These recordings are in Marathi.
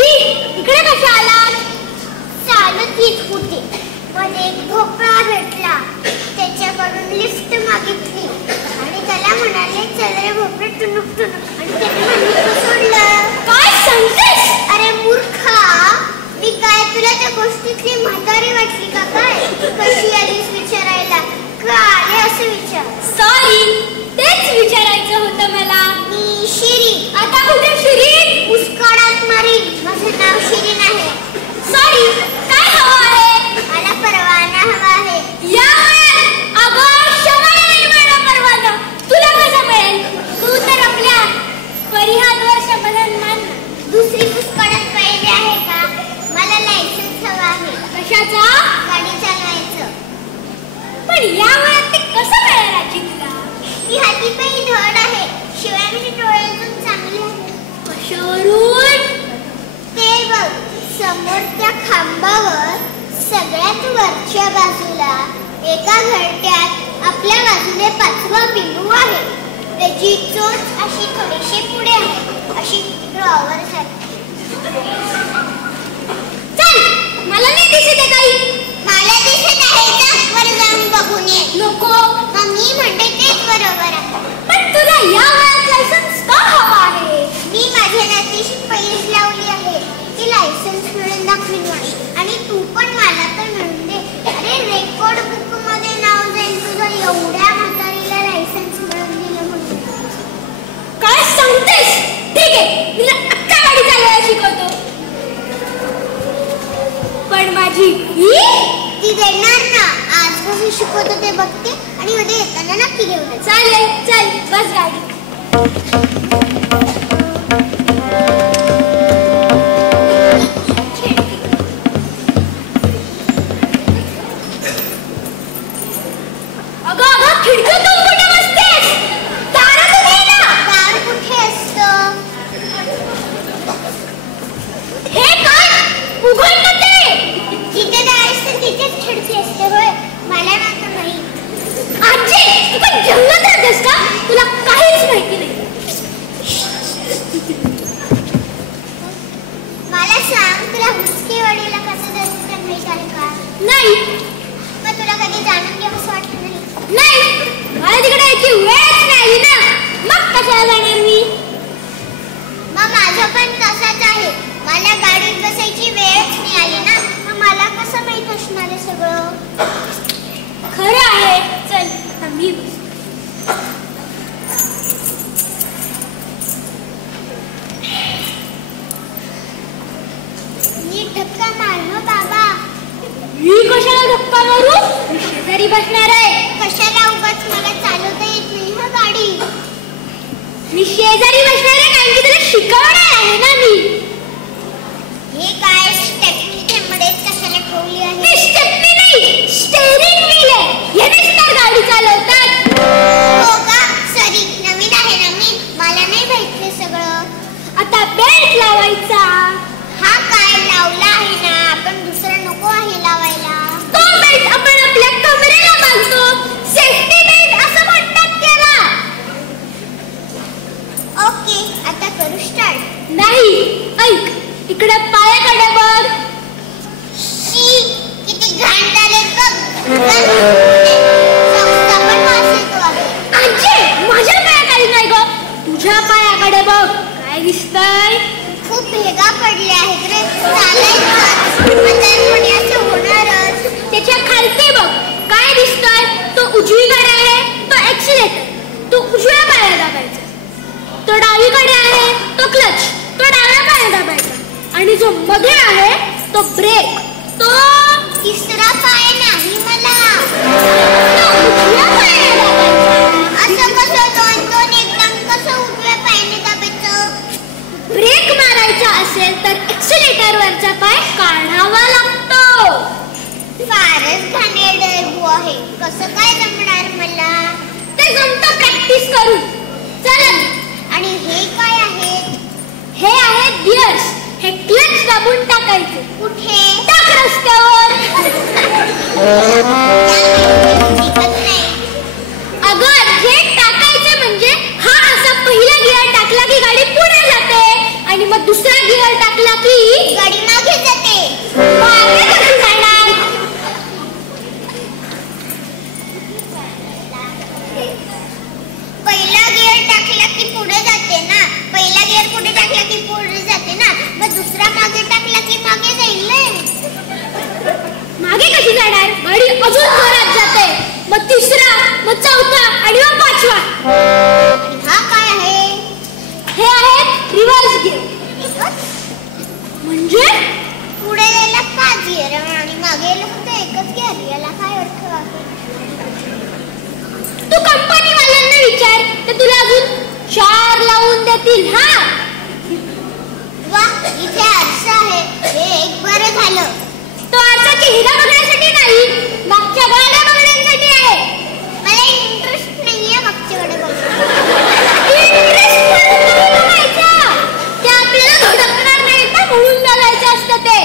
मावशी, इकडे कशा आलात? चालत येत होते, मध्ये एक भोपळा भेटला. त्याच्याकडून लिफ्ट मागितली आणि त्याला म्हणाले, चल रे भोपळे, टुनुक टुनुक, आणि त्याने मला सोडलं. काय सांगतेस? अरे मूर्खा, मी काय तुला त्या गोष्टीतली म्हातारी वाटली का काय? कशी आलीस विचारायला? का आले असं विचार. सॉरी, तेच विचारायचं होतं मला. मी शिरीन. आता कुठे शिरीन? उस्काडात मारीन. माझं नाव शिरीन आहे. सॉरी, काय हवं आहे? मला परवाना हवा आहे. या अगं, क्षमा नाही मला परवाना. तुला कसा मिळेल? तू तर आपल्या परिहारवर समाधान मान. दुसरी पुस्काडात पाहिजे आहे का? मला लायसन्स हवा आहे. कशाचा? गाडी चालवायचं. पण या वयात ते कसं मिळेल आजी तुला? ही हातीपायी धड आहे. शिवाय मी डोळ्यातून चांगली आहे. कशावरून? ते बघ, समोर त्या खांबावर सगळ्यात वरच्या बाजूला एका घरट्यात आपल्या बाजूने 5वा बिंदू आहे. त्याची चोच अशी थोडीशी पुढे आहे, अशी ड्रॉवर सारखी. चल, मला नाही दिसत आहे काही. मला दिसत आहे ना, वर जाऊन बघून ये. नको, मी म्हणते तेच बरोबर आहे. पण तुला या वयात लायसन्स का हवा आहे? मी माझ्या नातीशी पैस लावली आहे. ती लायसन्स मिळून दाखवीन म्हणून. आणि तू पण मला तर मिळून दे. अरे, रेकॉर्ड बुक मध्ये नाव जाईल तुझं, एवढ्या म्हातारीला लायसन्स मिळून दिलं म्हणून. काय सांगतेस? ठीक आहे, तुला अक्का गाडी चालवायला शिकवतो. पण माझी ती देणार ना? आज कसं शिकवतो ते बघते आणि उद्या येताना नक्की घेऊन. चालेल, चल बस गाडी. अगं, खिडकीतून कुठे बसतेस? दारातून ये ना. दार कुठे असतं? हे काय? उघड ना ते. जिथे दार असते तिथेच खिडकी असते. होय, मला नव्हतं माहित. आजी, तू पण जंगलात राहतेस का? तुला काहीच माहिती नाही. मला सांग, तुला हुसकेवाडीला कसं जायचं माहित आहे का? नाही. मग तुला कधी जाणून घ्यावंसं वाटलं नाही? नाही, मला तिकडे यायची वेळच नाही ना. मग कशाला जाणार मी? मग माझं पण तसंच आहे. मला गाडीत बसायची वेळच नाही आली ना, मग मला कसं माहित असणार आहे सगळं? खरं आहे. चल, आम्ही धक्का मार बाबा. मी कशाला धक्का मारू? मी शेजारी बसणार आहे. कशाला? उगाच मला चालवता येत नाही हा गाडी. मी शेजारी बसणार आहे कारण की तुला शिकवणार आहे ना मी. हे काय स्टेपनी मध्येच कशाला ठेवली आहे? हे स्टेपनी नाही, स्टीअरिंग व्हील आहे. यानेच तर गाडी चालवतात. हो का? सॉरी, नवीन आहे ना मी, मला नाही माहिती सगळं. आता बेल्ट लावायचा. हा काय लावला आहे ना, आपण दुसरं नको आहे लावायला. तो बेल्ट आपण आपल्या कमरेला बांधतो. सेफ्टी बेल्ट असं म्हणतात त्याला. ओके, आता करू स्टार्ट. नाही, ऐक, इकडे पायाकडे बघ. शी, किती घाण झाले बघ. आजी, माझ्या पायाकडे नाही ग, तुझ्या पायाकडे बघ. काय दिसतंय? खूप भेगा पडले आहेत रे. चालायचं होणारच. त्याच्या खालती बघ, काय दिसतंय? तो उजवीकडे आहे, तो एक्सिलेटर, तो उजव्या पायाला दाबायचा. तो डावीकडे आहे, तो क्लच, तो डाव्या पायाला दाबायचा. आणि जो मध्ये आहे तो ब्रेक. तो तिसरा पाय नाही मला. तो उजव्या पायाला दाबायचा. असं कसं दोन एकदम कसं उजव्या पायाने दाबायचं? ब्रेक मारायचा असेल तर एक्सिलेटर वरचा पाय काढावा लागतो. फारच घाणेरडं आहे. कसं काय जमणार मला? ते जमतं प्रॅक्टिस करून. चला. आणि हे काय आहे? हे आहेत गिअर्स. हे क्लच दाबून टाकायचे. कुठे? टाक रस्त्यावर. अगं, हे टाकायचे म्हणजे हा असा पहिला गिअर टाकला की गाडी पुढे जाते आणि मग दुसरा गिअर टाकला की गाडी मागे जाते. मागे कशी जाणार? पहिला गिअर टाकला की पुढे जाते ना. पहिला गिअर पुढे टाकला की पुढे जाते ना. मग दुसरा मागे टाकला की मागे जाईल ना. मागे कशी जाणार? गाडी अजून जोरात जाते. मग तिसरा, मग चौथा आणि मग पाचवा. हा काय आहे? हे आहे रिव्हर्स गिअर. म्हणजे पुढे गेला 5 गिअर आणि मागे गेला फक्त एकच गिअर. याला काय अर्थ आहे? तू कंपनी वाल्यांना विचार, तर तुला अजून 4 लावून देतील. हा वा, इथे आरसा आहे. हे एक बरं झालं. तो आरसा चेहरा बघण्यासाठी नाही, मागच्या गाड्या बघण्यासाठी आहे. मला इंटरेस्ट नाहीये मागच्याकडे बघण्यासाठी. इंटरेस्ट बघायचा, ते आपल्याला धडकणार नाही ना, म्हणून बघायचं असतं ते.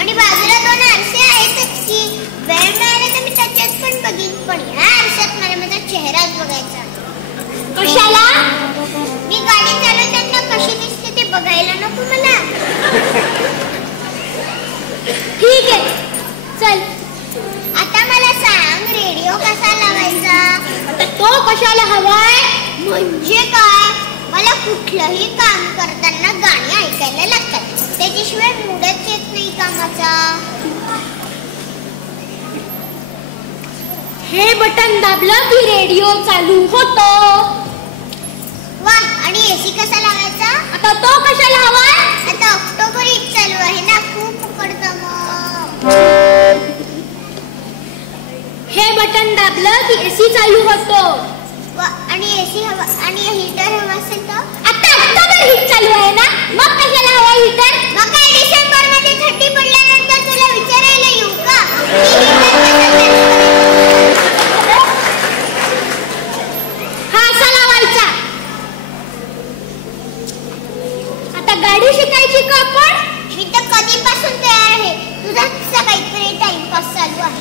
आणि बाजूला 2 आरसे आहेतच की. वेळ मिळाला तर मी त्याच्यात पण बघीन, पण ह्या आरशात मला माझा चेहराच बघायचा. कशाला? मी गाडी चालवताना कशी दिसते ते बघायला नको मला? ठीक आहे, चल. आता मला सांग, रेडिओ कसा लावायचा? आता तो कशाला हवाय? म्हणजे काय, मला कुठलंही काम करताना गाणी ऐकायला लागतात. त्याच्याशिवाय मूडच येत नाही कामाचा. हे बटन दाबलं की रेडिओ चालू होतो. वा, आणि एसी कसा लावायचा? आता तो कशाला हवाय? आता ऑक्टोबर 1 चालू आहे ना, खूप उकडतं मग. हे बटन दाबलं की एसी चालू होतो. वा, आणि एसी हवा आणि हीटर हवा असेल तर? आता ऑक्टोबर हीट चालू आहे ना, मग कशाला हवा हीटर? मग काय डिसेंबर मध्ये थंडी पडल्यानंतर तुला विचारायला येऊ का की हीटर गाडी शिकायची का आपण? मी तर कधीपासून तयार आहे. तुझा काहीतरी टाइमपास चालू आहे.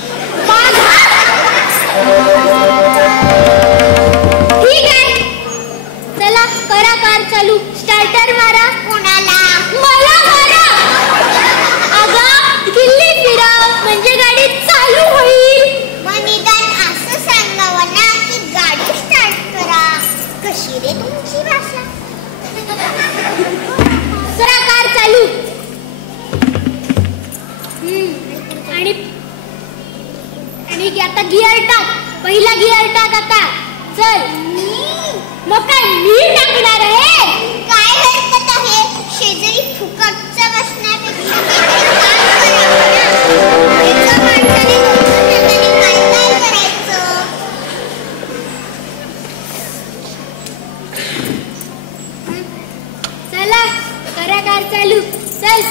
ठीक आहे, चला करा कार चालू. स्टार्टर मारा. कोणाला? मला मारा. अगं किल्ली फिरव, म्हणजे गाडी चालू होईल. मग निदान असं सांगावं ना की गाडी स्टार्ट करा. कशी रे तुमची भाषा? जरा कार चालू. आणि आता गिअर टाक. पहिला गिअर टाक आता. चल. मग काय मी टाकणार आहे? काय हरकत आहे? शेजारी फुकटचा बसण्यापेक्षा काय करायचं? चला करा कार चालू. चल.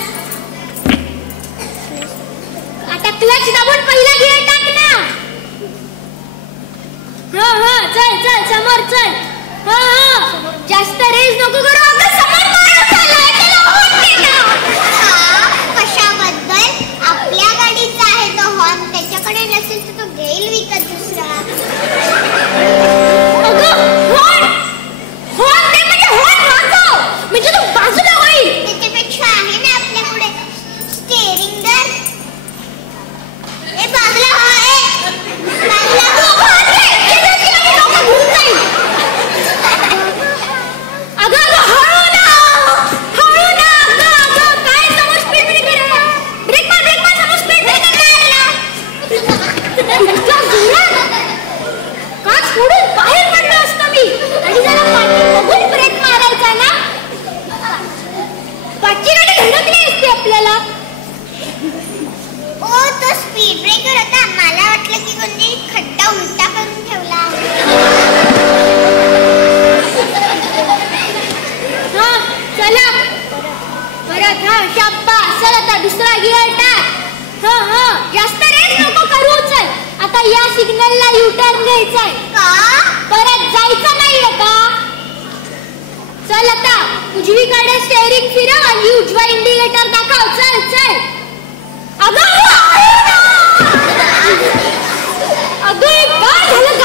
आता क्लच दाबून पहिला गिअर टाक ना. हा चल चल, समोर चल. हा जास्त रेस नको करू. अगं समोर माणूस आलाय, त्याला हॉर्न दे ना. कशाबद्दल? आपल्या गाडीचा आहे तो हॉर्न. त्याच्याकडे नसेल तर तो घेईल विकत दुसरा. अगं हॉर्न दे, म्हणजे हॉर्न वाजव, म्हणजे तो बाजूला होईल. त्याच्यापेक्षा आहे ना आपल्याकडे स्टीअरिंग दर. ए बाजूला हो. बाजूला हो. या सिग्नलला यू-टर्न घ्यायचाय का? परत जायचं नाहीये का? चल आता उजवीकडे स्टीअरिंग फिरव आणि उजवा इंडिकेटर दाखव. चल चल. अगं काय झालं?